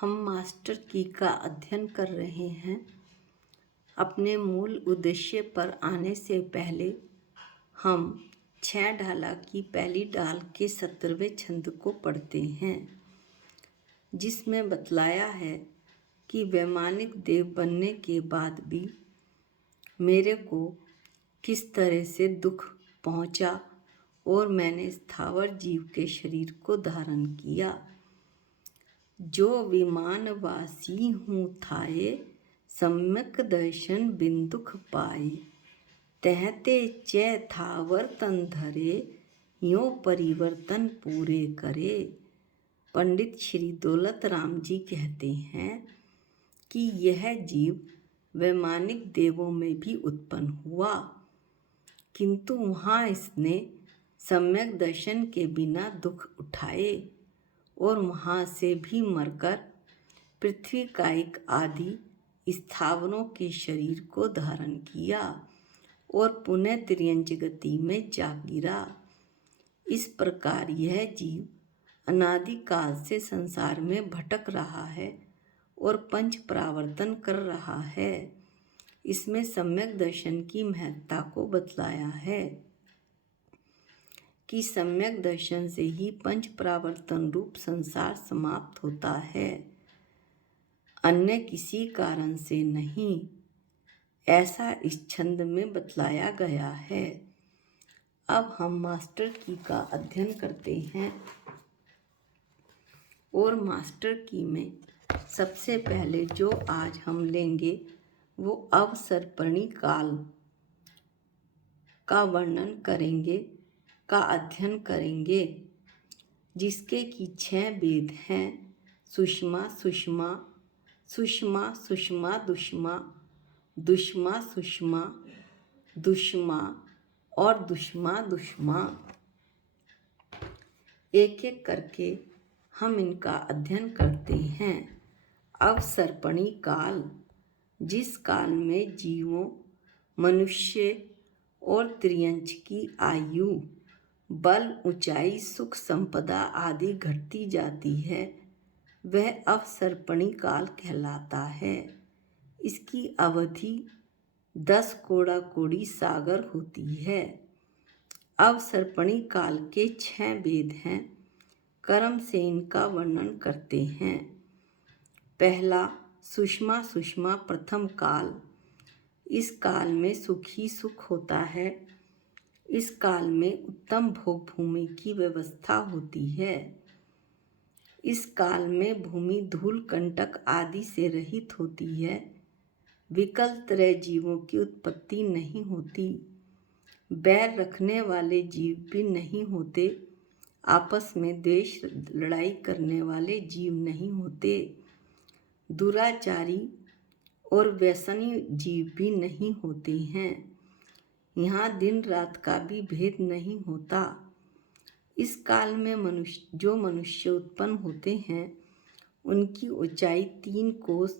हम मास्टर की का अध्ययन कर रहे हैं। अपने मूल उद्देश्य पर आने से पहले हम 6 ढाला की पहली डाल के 17वें छंद को पढ़ते हैं, जिसमें बतलाया है कि वैमानिक देव बनने के बाद भी मेरे को किस तरह से दुख पहुंचा और मैंने स्थावर जीव के शरीर को धारण किया। जो विमानवासी हूँ थाए, सम्यक दर्शन बिन दुख पाए। तहते चै थावर तन धरे, यो परिवर्तन पूरे करे। पंडित श्री दौलत राम जी कहते हैं कि यह जीव वैमानिक देवों में भी उत्पन्न हुआ, किंतु वहाँ इसने सम्यक दर्शन के बिना दुख उठाए और वहाँ से भी मरकर पृथ्वी कायिक आदि स्थावरों के शरीर को धारण किया और पुनः तिर्यंच गति में जा गिरा। इस प्रकार यह जीव अनादिकाल से संसार में भटक रहा है और पंच प्रावर्तन कर रहा है। इसमें सम्यक दर्शन की महत्ता को बतलाया है कि सम्यक दर्शन से ही पंच प्रावर्तन रूप संसार समाप्त होता है, अन्य किसी कारण से नहीं। ऐसा इस छंद में बतलाया गया है। अब हम मास्टर की का अध्ययन करते हैं और मास्टर की में सबसे पहले जो आज हम लेंगे वो अवसर्पणी काल का वर्णन करेंगे, का अध्ययन करेंगे, जिसके कि 6 वेद हैं। सुषमा सुषमा, सुषमा सुषमा दुष्मा, दुष्मा सुषमा, दुष्मा और दुष्मा दुष्मा। एक एक करके हम इनका अध्ययन करते हैं। अवसर्पणी काल, जिस काल में जीवों, मनुष्य और त्रियंच की आयु, बल, ऊंचाई, सुख, संपदा आदि घटती जाती है, वह अवसर्पणी काल कहलाता है। इसकी अवधि 10 कोड़ा कोड़ी सागर होती है। अवसर्पणी काल के 6 वेद हैं। कर्म से इनका वर्णन करते हैं। पहला सुषमा सुषमा प्रथम काल। इस काल में सुख ही सुख होता है। इस काल में उत्तम भोग भूमि की व्यवस्था होती है। इस काल में भूमि धूल कंटक आदि से रहित होती है। विकल त्रय जीवों की उत्पत्ति नहीं होती। बैर रखने वाले जीव भी नहीं होते। आपस में द्वेष लड़ाई करने वाले जीव नहीं होते। दुराचारी और व्यसनी जीव भी नहीं होते हैं। यहाँ दिन रात का भी भेद नहीं होता। इस काल में जो मनुष्य उत्पन्न होते हैं, उनकी ऊंचाई 3 कोस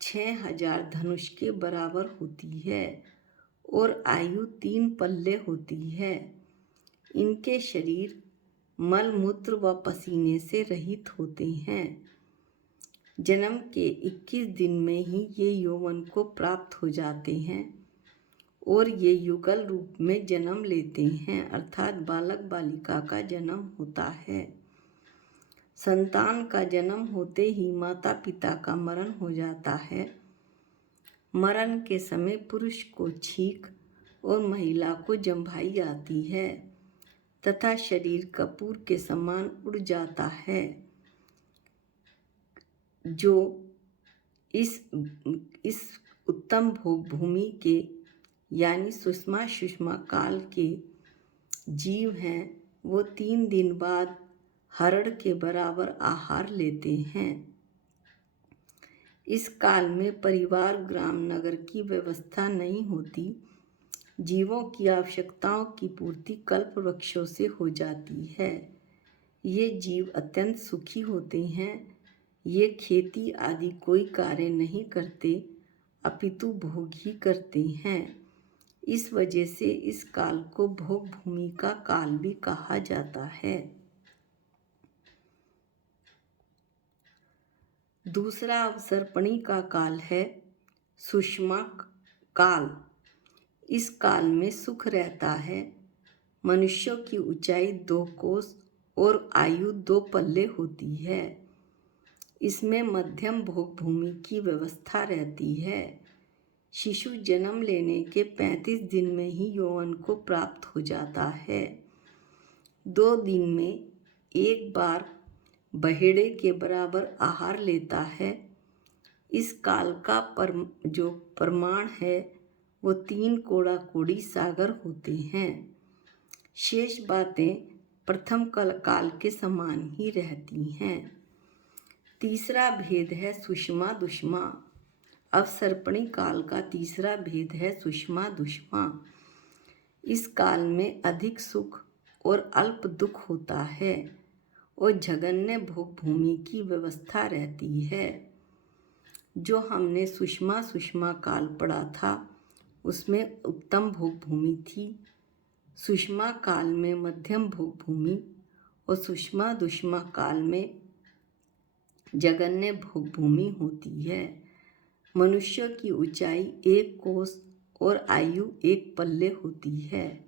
6000 धनुष के बराबर होती है और आयु 3 पल्ले होती है। इनके शरीर मल मूत्र व पसीने से रहित होते हैं। जन्म के 21 दिन में ही ये यौवन को प्राप्त हो जाते हैं और ये युगल रूप में जन्म लेते हैं, अर्थात बालक बालिका का जन्म होता है। संतान का जन्म होते ही माता पिता का मरण हो जाता है। मरण के समय पुरुष को छींक और महिला को जम्भाई आती है तथा शरीर कपूर के समान उड़ जाता है। जो इस उत्तम भोग भूमि के यानी सुषमा सुषमा काल के जीव हैं, वो 3 दिन बाद हरण के बराबर आहार लेते हैं। इस काल में परिवार ग्राम नगर की व्यवस्था नहीं होती। जीवों की आवश्यकताओं की पूर्ति कल्प वृक्षों से हो जाती है। ये जीव अत्यंत सुखी होते हैं। ये खेती आदि कोई कार्य नहीं करते, अपितु भोग ही करते हैं। इस वजह से इस काल को भोग भूमि का काल भी कहा जाता है। दूसरा अवसर्पणी का काल है सुषमा काल। इस काल में सुख रहता है। मनुष्यों की ऊंचाई 2 कोस और आयु 2 पल्ले होती है। इसमें मध्यम भोग भूमि की व्यवस्था रहती है। शिशु जन्म लेने के 35 दिन में ही यौवन को प्राप्त हो जाता है। 2 दिन में एक बार बहेड़े के बराबर आहार लेता है। इस काल का जो प्रमाण है वो 3 कोड़ा कोड़ी सागर होते हैं। शेष बातें प्रथम काल के समान ही रहती हैं। तीसरा भेद है सुषमा दुष्मा। अवसर्पणी काल का तीसरा भेद है सुषमा दुष्मा। इस काल में अधिक सुख और अल्प दुख होता है और जघन्य भोग भूमि की व्यवस्था रहती है। जो हमने सुषमा काल पढ़ा था उसमें उत्तम भोग भूमि थी। सुषमा काल में मध्यम भोग भूमि और सुषमा दुष्मा काल में जघन्य भोग भूमि होती है। मनुष्य की ऊंचाई 1 कोस और आयु 1 पल्ले होती है।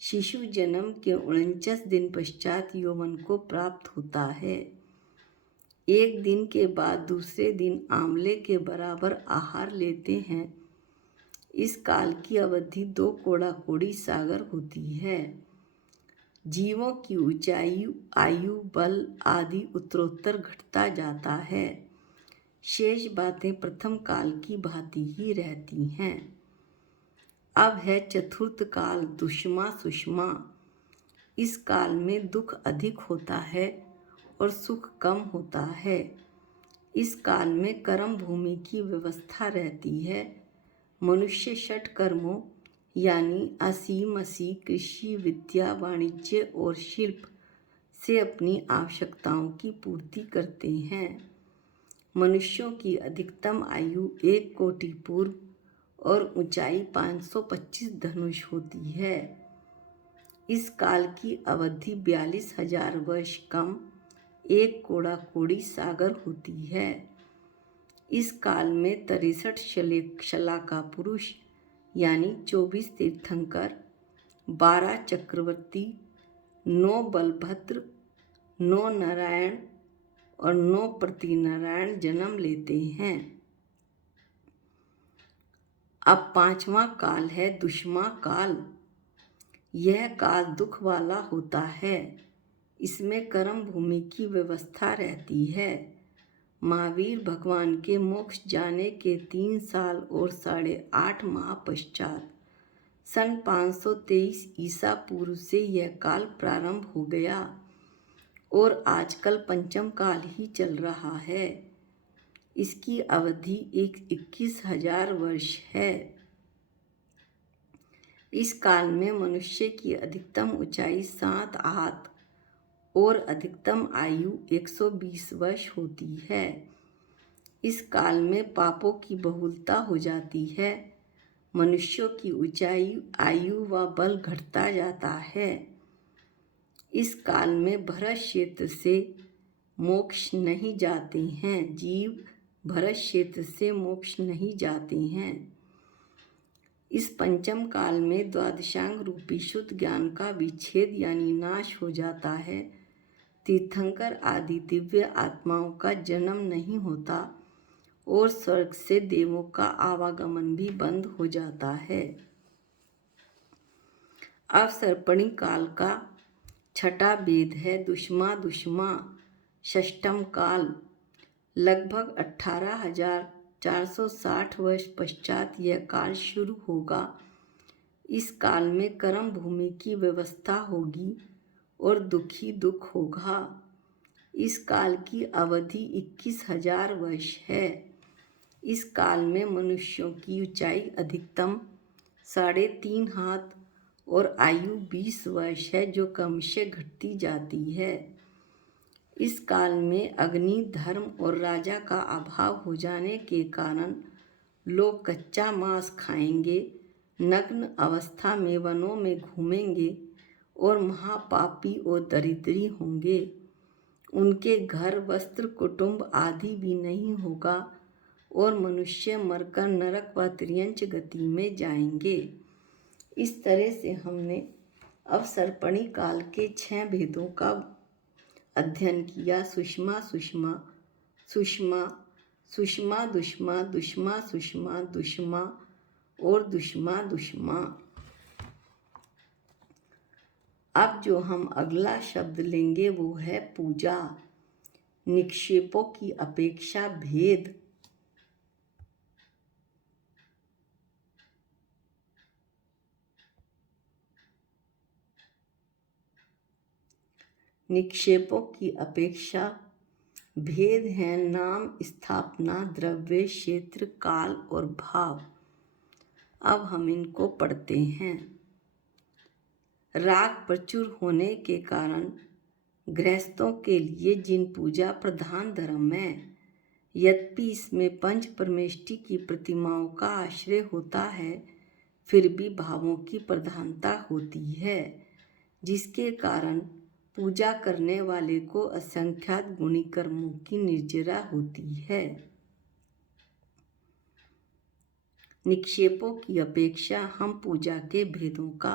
शिशु जन्म के 49 दिन पश्चात यौवन को प्राप्त होता है। 1 दिन के बाद दूसरे दिन आंवले के बराबर आहार लेते हैं। इस काल की अवधि 2 कोड़ा कोड़ी सागर होती है। जीवों की ऊंचाई, आयु, बल आदि उत्तरोत्तर घटता जाता है। शेष बातें प्रथम काल की भांति ही रहती हैं। अब है चतुर्थ काल दुष्मा सुषमा। इस काल में दुख अधिक होता है और सुख कम होता है। इस काल में कर्म भूमि की व्यवस्था रहती है। मनुष्य 6 कर्मों यानी असी कृषि, विद्या, वाणिज्य और शिल्प से अपनी आवश्यकताओं की पूर्ति करते हैं। मनुष्यों की अधिकतम आयु 1 कोटि पूर्व और ऊंचाई 525 धनुष होती है। इस काल की अवधि 42,000 वर्ष कम 1 कोड़ा कोड़ी सागर होती है। इस काल में 63 शलाका पुरुष यानी 24 तीर्थंकर, 12 चक्रवर्ती, 9 बलभद्र, 9 नारायण और 9 प्रतिनारायण जन्म लेते हैं। अब 5वां काल है दुष्मा काल। यह काल दुख वाला होता है। इसमें कर्म भूमि की व्यवस्था रहती है। महावीर भगवान के मोक्ष जाने के 3 साल और 8.5 माह पश्चात सन 523 ईसा पूर्व से यह काल प्रारंभ हो गया और आजकल पंचम काल ही चल रहा है। इसकी अवधि 21,000 वर्ष है। इस काल में मनुष्य की अधिकतम ऊंचाई 7 हाथ और अधिकतम आयु 120 वर्ष होती है। इस काल में पापों की बहुलता हो जाती है। मनुष्यों की ऊंचाई, आयु व बल घटता जाता है। इस काल में भरत क्षेत्र से मोक्ष नहीं जाते हैं। जीव भरत क्षेत्र से मोक्ष नहीं जाते हैं। इस पंचम काल में द्वादशांग रूपी शुद्ध ज्ञान का विच्छेद यानी नाश हो जाता है। तीर्थंकर आदि दिव्य आत्माओं का जन्म नहीं होता और स्वर्ग से देवों का आवागमन भी बंद हो जाता है। अवसर्पणी काल का 6ठा भेद है दुष्मा दुष्मा षष्ठम काल। लगभग 18,460 वर्ष पश्चात यह काल शुरू होगा। इस काल में कर्म भूमि की व्यवस्था होगी और दुखी दुख होगा। इस काल की अवधि 21,000 वर्ष है। इस काल में मनुष्यों की ऊंचाई अधिकतम 3.5 हाथ और आयु 20 वर्ष है जो क्रमशः घटती जाती है। इस काल में अग्नि, धर्म और राजा का अभाव हो जाने के कारण लोग कच्चा मांस खाएंगे, नग्न अवस्था में वनों में घूमेंगे और महापापी और दरिद्री होंगे उनके घर, वस्त्र, कुटुंब आदि भी नहीं होगा और मनुष्य मरकर नरक व त्रियंच गति में जाएंगे। इस तरह से हमने अवसर्पणी काल के 6 भेदों का अध्ययन किया। सुषमा सुषमा, सुषमा सुषमा दुष्मा, दुष्मा सुषमा, दुष्मा और दुष्मा दुष्मा। अब जो हम अगला शब्द लेंगे वो है पूजा। निक्षेपों की अपेक्षा भेद। निक्षेपों की अपेक्षा भेद है नाम, स्थापना, द्रव्य, क्षेत्र, काल और भाव। अब हम इनको पढ़ते हैं। राग प्रचुर होने के कारण गृहस्थों के लिए जिन पूजा प्रधान धर्म है, यद्यपि इसमें पंच परमेष्टि की प्रतिमाओं का आश्रय होता है, फिर भी भावों की प्रधानता होती है, जिसके कारण पूजा करने वाले को असंख्यात गुणी कर्मों की निर्जरा होती है। निक्षेपों की अपेक्षा हम पूजा के भेदों का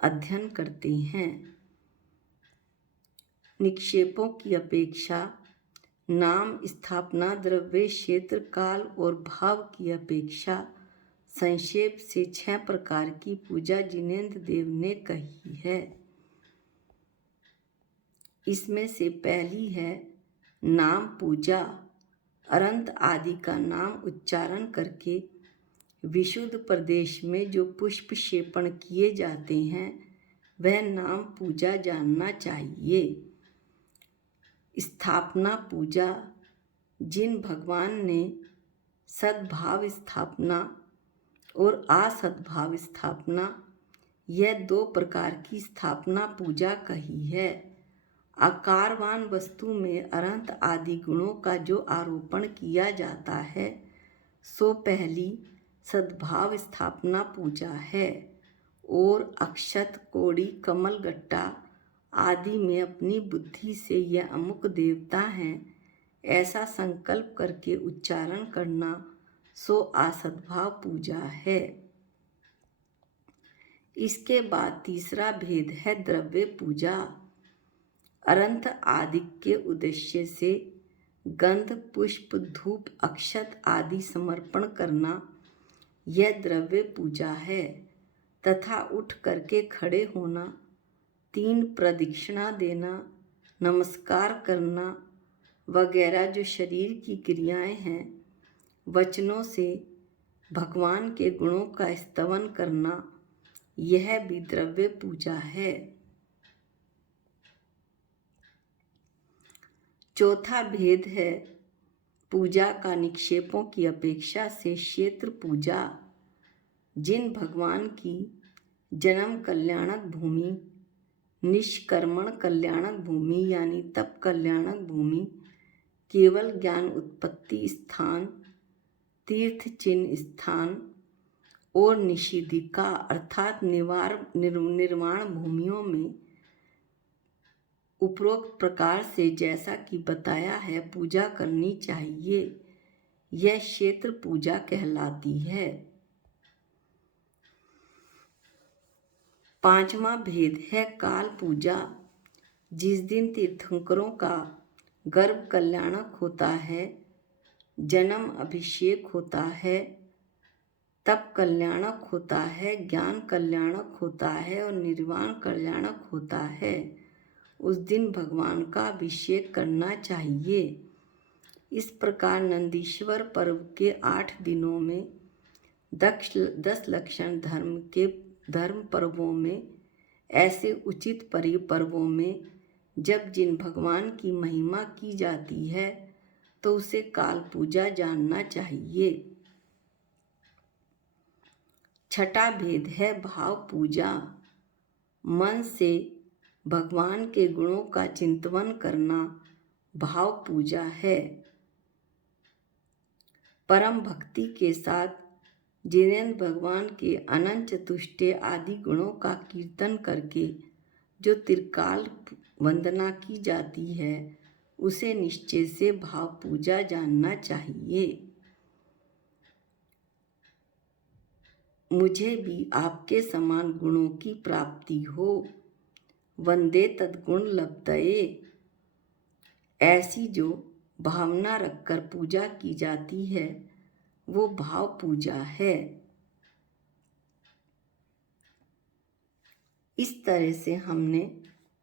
अध्ययन करते हैं। निक्षेपों की अपेक्षा नाम, स्थापना, द्रव्य, क्षेत्र, काल और भाव की अपेक्षा संक्षेप से 6 प्रकार की पूजा जिनेन्द्र देव ने कही है। इसमें से पहली है नाम पूजा। अनंत आदि का नाम उच्चारण करके विशुद्ध प्रदेश में जो पुष्प क्षेपण किए जाते हैं वह नाम पूजा जानना चाहिए। स्थापना पूजा, जिन भगवान ने सद्भाव स्थापना और असद्भाव स्थापना, यह 2 प्रकार की स्थापना पूजा कही है। आकारवान वस्तु में अनंत आदि गुणों का जो आरोपण किया जाता है सो पहली सद्भाव स्थापना पूजा है, और अक्षत, कोड़ी, कमल गट्टा आदि में अपनी बुद्धि से यह अमुक देवता हैं ऐसा संकल्प करके उच्चारण करना सो असद्भाव पूजा है। इसके बाद तीसरा भेद है द्रव्य पूजा। अनंत आदि के उद्देश्य से गंध, पुष्प, धूप, अक्षत आदि समर्पण करना यह द्रव्य पूजा है, तथा उठ करके खड़े होना, 3 प्रदक्षिणा देना, नमस्कार करना वगैरह जो शरीर की क्रियाएं हैं, वचनों से भगवान के गुणों का स्तवन करना, यह भी द्रव्य पूजा है। चौथा भेद है पूजा का निक्षेपों की अपेक्षा से क्षेत्र पूजा। जिन भगवान की जन्म कल्याणक भूमि, निष्कर्मण कल्याणक भूमि यानी तप कल्याणक भूमि, केवल ज्ञान उत्पत्ति स्थान, तीर्थ चिन्ह स्थान और निषिद्धिका अर्थात निर्वाण भूमियों में उपरोक्त प्रकार से जैसा कि बताया है पूजा करनी चाहिए, यह क्षेत्र पूजा कहलाती है। 5वां भेद है काल पूजा। जिस दिन तीर्थंकरों का गर्भ कल्याणक होता है, जन्म अभिषेक होता है, तप कल्याणक होता है, ज्ञान कल्याणक होता है और निर्वाण कल्याणक होता है, उस दिन भगवान का अभिषेक करना चाहिए। इस प्रकार नंदीश्वर पर्व के 8 दिनों में 10 लक्षण धर्म पर्वों में, ऐसे उचित पर्वों में जब जिन भगवान की महिमा की जाती है तो उसे काल पूजा जानना चाहिए। 6ठा भेद है भाव पूजा। मन से भगवान के गुणों का चिंतन करना भाव पूजा है। परम भक्ति के साथ जिनेन्द्र भगवान के अनंत चतुष्टय आदि गुणों का कीर्तन करके जो त्रिकाल वंदना की जाती है उसे निश्चय से भाव पूजा जानना चाहिए। मुझे भी आपके समान गुणों की प्राप्ति हो। वंदे तद्गुण लब्धये। ऐसी जो भावना रखकर पूजा की जाती है वो भाव पूजा है। इस तरह से हमने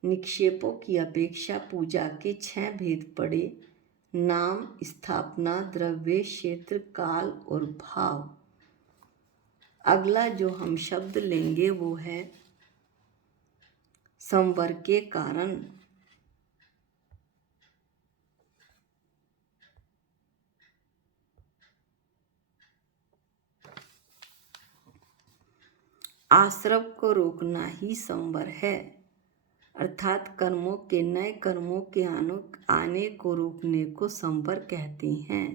निक्षेपों की अपेक्षा पूजा के 6 भेद पढ़े। नाम, स्थापना, द्रव्य, क्षेत्र, काल और भाव। अगला जो हम शब्द लेंगे वो है संवर के कारण। आश्रव को रोकना ही संवर है, अर्थात कर्मों के नए कर्मों के आने को रोकने को संवर कहते हैं।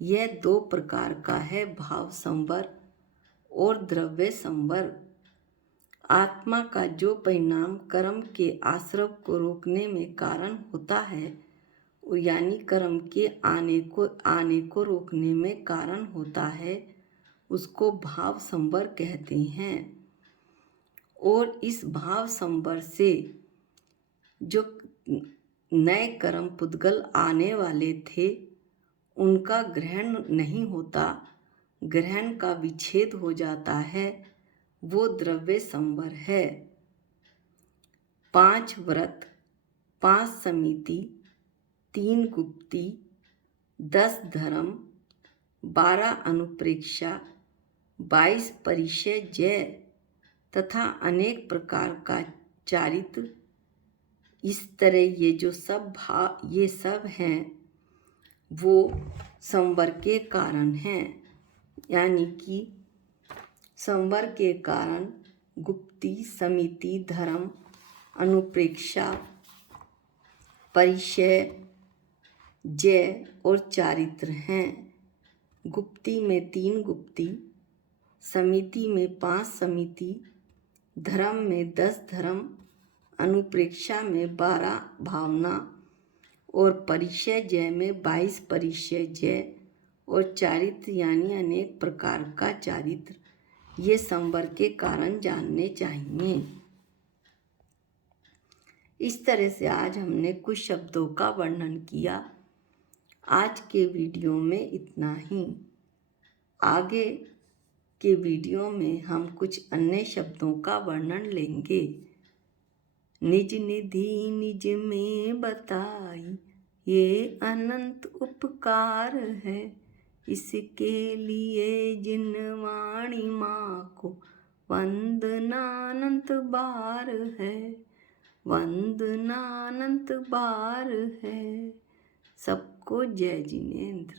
यह 2 प्रकार का है, भाव संवर और द्रव्य संवर। आत्मा का जो परिणाम कर्म के आश्रव को रोकने में कारण होता है, यानी कर्म के आने को रोकने में कारण होता है, उसको भाव संवर कहते हैं। और इस भाव संवर से जो नए कर्म पुद्गल आने वाले थे उनका ग्रहण नहीं होता, ग्रहण का विच्छेद हो जाता है, वो द्रव्य संवर है। 5 व्रत, 5 समिति, 3 गुप्ती, 10 धर्म, 12 अनुप्रेक्षा, 22 परिचय जय तथा अनेक प्रकार का चारित्र, इस तरह ये सब हैं वो संवर के कारण हैं। यानी कि संवर के कारण गुप्ती, समिति, धर्म, अनुप्रेक्षा, परिचय, जय और चारित्र हैं। गुप्ती में 3 गुप्ती, समिति में 5 समिति, धर्म में 10 धर्म, अनुप्रेक्षा में 12 भावना और परिचय जय में 22 परिचय जय और चारित्र यानी अनेक प्रकार का चारित्र, ये संवर के कारण जानने चाहिए। इस तरह से आज हमने कुछ शब्दों का वर्णन किया। आज के वीडियो में इतना ही। आगे के वीडियो में हम कुछ अन्य शब्दों का वर्णन लेंगे। निज निधि निज में बताई ये अनंत उपकार है, इसके लिए जिन वाणी माँ को वंदनानंत बार है, वंदनानंत बार है। सबको जय जिनेंद्र।